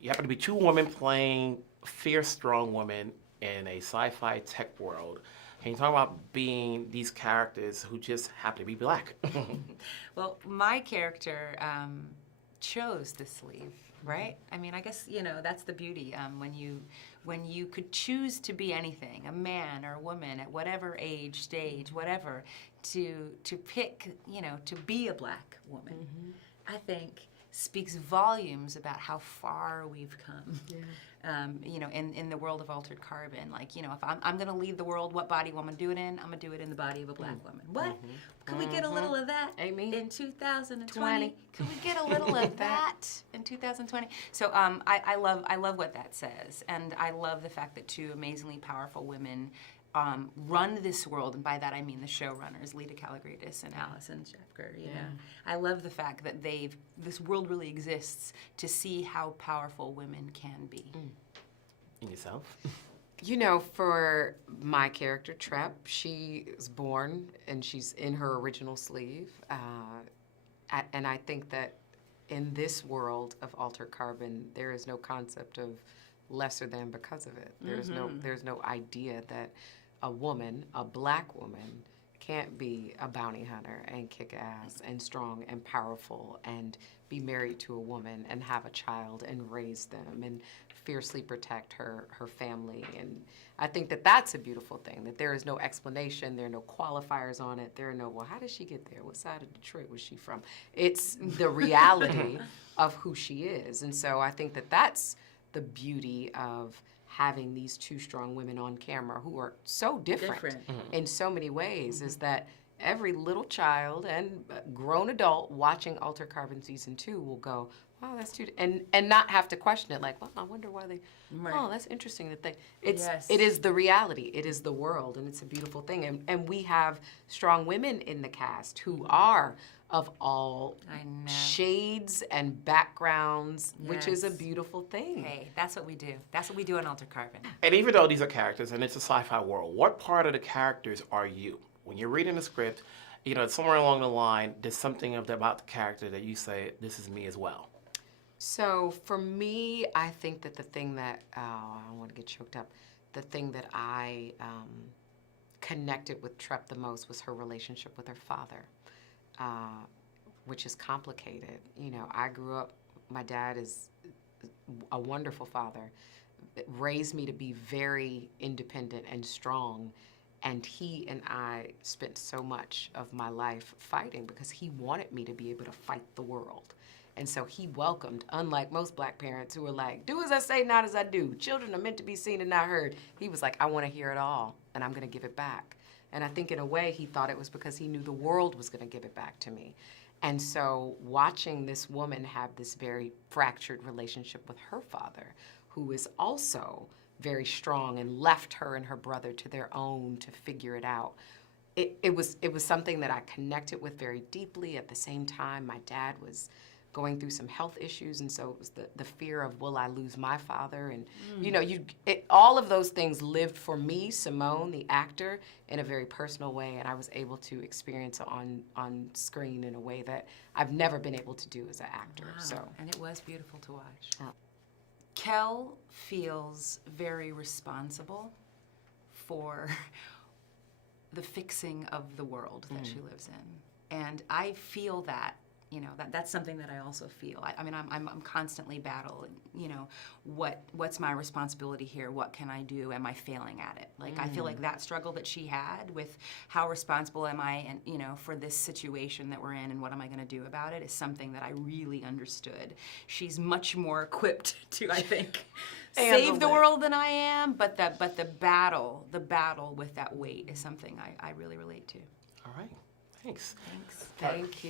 You happen to be two women playing fierce, strong women in a sci-fi tech world. Can you talk about being these characters who just happen to be black? Well, my character chose the sleeve, right? I mean, I guess, you know, that's the beauty. When you could choose to be anything, a man or a woman at whatever age, stage, whatever, to pick, you know, to be a black woman, I think speaks volumes about how far we've come. Yeah. You know, in the world of altered carbon, like, you know, if I'm going to lead the world, what body I'm going to do it in? I'm going to do it in the body of a black woman. What? Can we get a little of that in 2020? Can we get a little of that in 2020? So I love what that says, and I love the fact that two amazingly powerful women run this world, and by that I mean the showrunners, Lita Kalogridis and Alison Shepker. You know, I love the fact that this world really exists to see how powerful women can be. And yourself? You know, for my character, Trep, she is born and she's in her original sleeve. And I think that in this world of altered carbon, there is no concept of lesser than because of it. There's no idea that a woman, a black woman, can't be a bounty hunter and kick ass and strong and powerful and be married to a woman and have a child and raise them and fiercely protect her family. And I think that that's a beautiful thing, that there is no explanation, there are no qualifiers on it, there are no, well, how did she get there? What side of Detroit was she from? It's the reality of who she is. And so I think that that's the beauty of having these two strong women on camera who are so different. In so many ways, is that every little child and grown adult watching Altered Carbon Season 2 will go, wow, that's too, and not have to question it, like, well, I wonder why they, oh, that's interesting that they, it is the reality, it is the world, and it's a beautiful thing. And we have strong women in the cast who are of all shades and backgrounds, which is a beautiful thing. Hey, that's what we do. That's what we do in Altered Carbon. And even though these are characters and it's a sci-fi world, what part of the characters are you? When you're reading the script, you know, somewhere along the line, there's something about the character that you say, this is me as well. So for me, I think that the thing that, I don't want to get choked up, the thing that I connected with Trep the most was her relationship with her father. Which is complicated. You know, I grew up, my dad is a wonderful father, raised me to be very independent and strong, and he and I spent so much of my life fighting because he wanted me to be able to fight the world. And so he welcomed, unlike most black parents who are like, do as I say, not as I do. Children are meant to be seen and not heard. He was like, I want to hear it all, and I'm going to give it back. And I think in a way he thought it was because he knew the world was going to give it back to me. And so watching this woman have this very fractured relationship with her father, who is also very strong and left her and her brother to their own to figure it out, it was something that I connected with very deeply. At the same time, my dad was going through some health issues, and so it was the fear of, will I lose my father? And you know, all of those things lived for me, Simone, the actor, in a very personal way, and I was able to experience it on screen in a way that I've never been able to do as an actor. Wow. So, and it was beautiful to watch. Quell feels very responsible for the fixing of the world that she lives in, and I feel that. You know, that's something that I also feel. I mean, I'm constantly battling, you know, what's my responsibility here? What can I do? Am I failing at it? Like, I feel like that struggle that she had with how responsible am I, and, you know, for this situation that we're in and what am I going to do about it is something that I really understood. She's much more equipped to, I think, save the world than I am, but the battle with that weight is something I really relate to. All right. Thanks. Thanks. thank you.